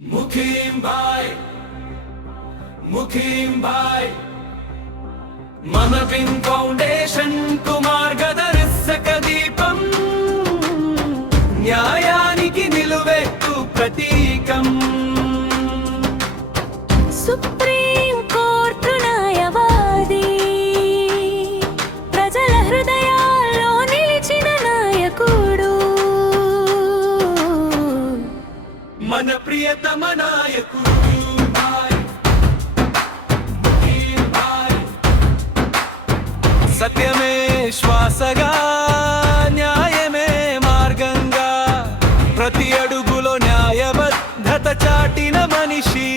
मुखीम भाई मन बिन फाउंडेशन कुमार गदर्शक दीपम न्यायानिकी निलुवेत्तु प्रतीकम सुप्रीम कोर्ट न्यायवादी प्रजल हृदयाల్లో నిలిచిన నాయకుడు मन प्रियतम नायकुడు సత్యమే శ్వాసగా న్యాయమే మార్గంగా ప్రతి అడుగులో న్యాయబద్ధత చాటిన మనిషి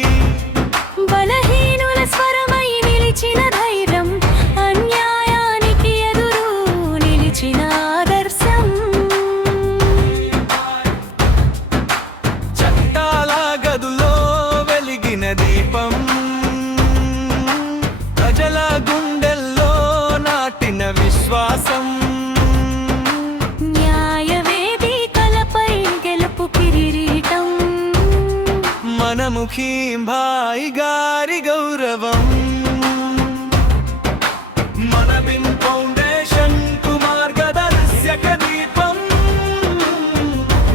బలహీనుల స్వరమై నిలిచిన ధైర్యం అన్యాయానికి ఎదురు నిలిచిన ఆదర్శం చట్టాల గదులో వెలిగిన దీపం ప్రజల గుండెల్లో నాటిన విశ్వాసం న్యాయ వేదికలపై గెలుపు కిరీటం మన ముఖీం భాయ్ గారి గౌరవం మన బిన్ ఫౌండేషన్ కుమార్ గదర్శక దీపం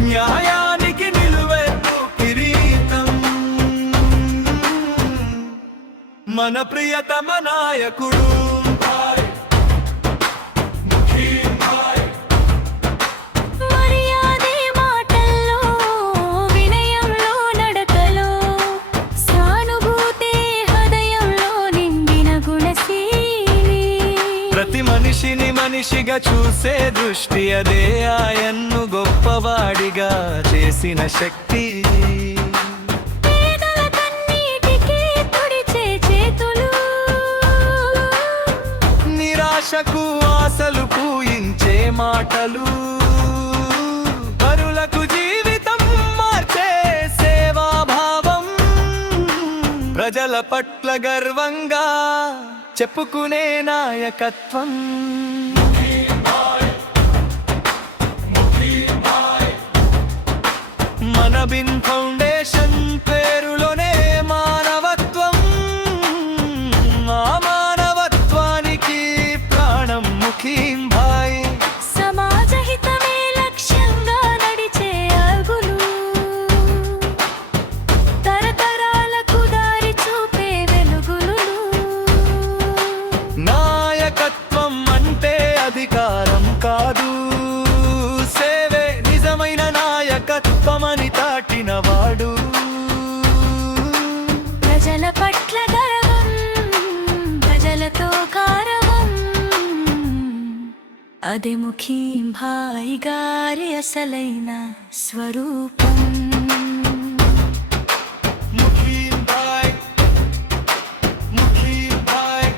న్యాయానికి నిలువెత్తు కిరీటం మన ప్రియతమ నాయకుడు మర్యాదే మాటల్లో వినయంలో నడకలో సానుభూతే హృదయంలో నిండిన గుణశీలి ప్రతి మనిషిని మనిషిగా చూసే దృష్టి అదే ఆయన్ను గొప్పవాడిగా చేసిన శక్తి పేదల కన్నీటికి తుడిచే చేతులు నిరాశకు ఆశలు పూయించే మాటలు పరులకు జీవితం మార్చే సేవాభావం ప్రజల పట్ల గర్వంగా చెప్పుకునే నాయకత్వం మన బిన్ ఫౌండేషన్ పేరులోనే మానవత్వం ఆ మానవత్వానికి ప్రాణం ముఖీం భాయ్ సమాజ హితమే లక్ష్యంగా నడిచే అడుగులు తరతరాలకు దారి చూపే వెలుగులు నాయకత్వం అంటే అధికారం కాదు సేవే నిజమైన నాయకత్వమని తాటినవాడు ప్రజల పట్ల గర్వం ప్రజలతో కారవం అదే ముఖీం భాయ్ గారి అసలైన స్వరూపం ముఖీం భాయ్ ముఖీం భాయ్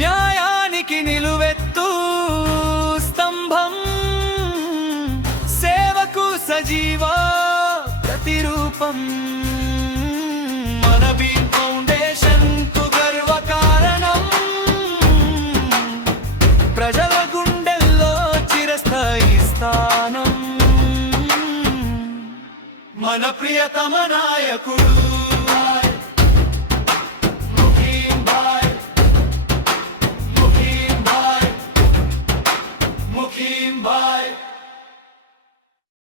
న్యాయానికి నిలువెత్తు స్తంభం సేవకు సజీవ ప్రతిరూపం మన బిన్ ఫౌండేషన్ కు గర్వ కారణం ప్రజల గుండెల్లో చిరస్థాయి స్థానం మన ప్రియతమ నాయకుడు